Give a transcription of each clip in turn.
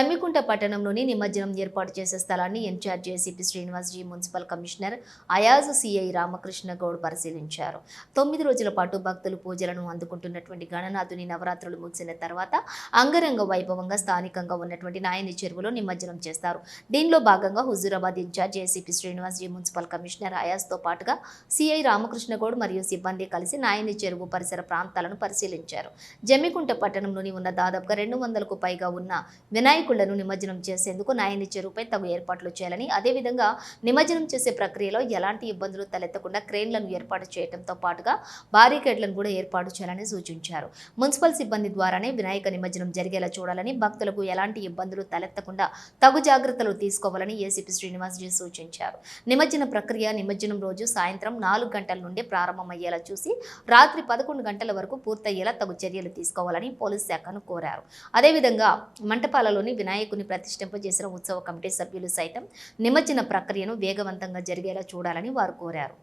జమ్మికుంట పట్టణంలోని నిమజ్జనం ఏర్పాటు చేసే స్థలాన్ని in-charge ACP Srinivas ji, municipal commissioner Ayaz, CI Ramakrishna Goud పరిశీలించారు. 9 రోజుల పాటు భక్తులు పూజలను అందుకుంటున్నటువంటి గణనాథుని నవరాత్రులు ముగిసిన తర్వాత అంగరంగ వైభవంగా స్థానికంగా ఉన్నటువంటి నాయని చెరువులో నిమజ్జనం చేస్తారు. దీనిలో భాగంగా Huzurabad in-charge ACP Srinivas ji, municipal commissioner అయాజ్తో పాటుగా సిఐ రామకృష్ణ గౌడ్ మరియు సిబ్బంది కలిసి నాయని చెరువు పరిసర ప్రాంతాలను పరిశీలించారు. జమ్మికుంట పట్టణంలోని ఉన్న దాదాపుగా 200కు పైగా ఉన్న వినాయకులను నిమజ్జనం చేసేందుకు నాయని చెరువుపై తగు ఏర్పాట్లు చేయాలని, అదేవిధంగా నిమజ్జనం చేసే ప్రక్రియలో ఎలాంటి ఇబ్బందులు తలెత్తకుండా క్రేన్లను ఏర్పాటు చేయడంతో పాటుగా బారికేడ్లను కూడా ఏర్పాటు చేయాలని సూచించారు. మున్సిపల్ సిబ్బంది ద్వారానే వినాయక నిమజ్జనం జరిగేలా చూడాలని, భక్తులకు ఎలాంటి ఇబ్బందులు తలెత్తకుండా తగు జాగ్రత్తలు తీసుకోవాలని ఏసీపీ శ్రీనివాస్ జీ సూచించారు. నిమజ్జన ప్రక్రియ నిమజ్జనం రోజు సాయంత్రం 4 గంటల నుండి ప్రారంభమయ్యేలా చూసి రాత్రి 11 గంటల వరకు పూర్తయ్యేలా తగు చర్యలు తీసుకోవాలని పోలీస్ శాఖను కోరారు. అదేవిధంగా మంటపాలలోని వినాయకుని ప్రతిష్ఠింపజేసిన ఉత్సవ కమిటీ సభ్యులు సైతం నిమజ్జన ప్రక్రియను వేగవంతంగా జరిగేలా చూడాలని వారు కోరారు.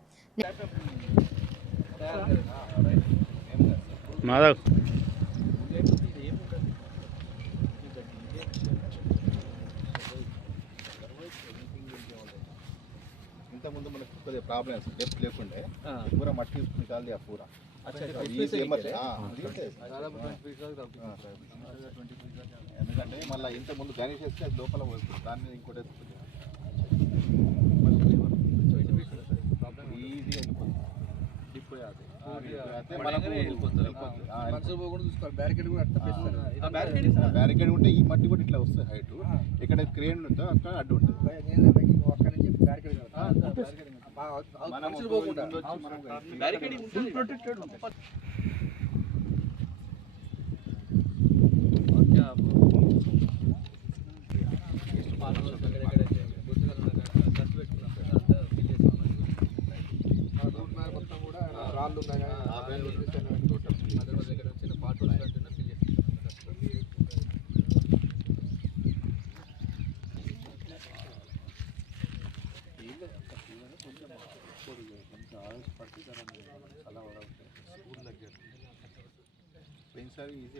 ఇంతకుముందు మనకు కొద్దిగా ప్రాబ్లమ్స్ డెప్త్ లేకుండే పూరా మట్టి తీసుకుని కాదు ఆ పూరా ఎందుకంటే మళ్ళీ ఇంతకుముందు గణేష్ వేస్తే అది లోపల పోతుంది, దాని మీద ఇంకోటి ఈజీగా బ్యారికేడ్ ఉంటే ఈ మట్టి కూడా ఇట్లా వస్తుంది హైట్, ఇక్కడ క్రేన్ ఉంటే అక్కడ అడ్డు ఉంటుంది. రాళ్ళు పోయినసారి ఈజీ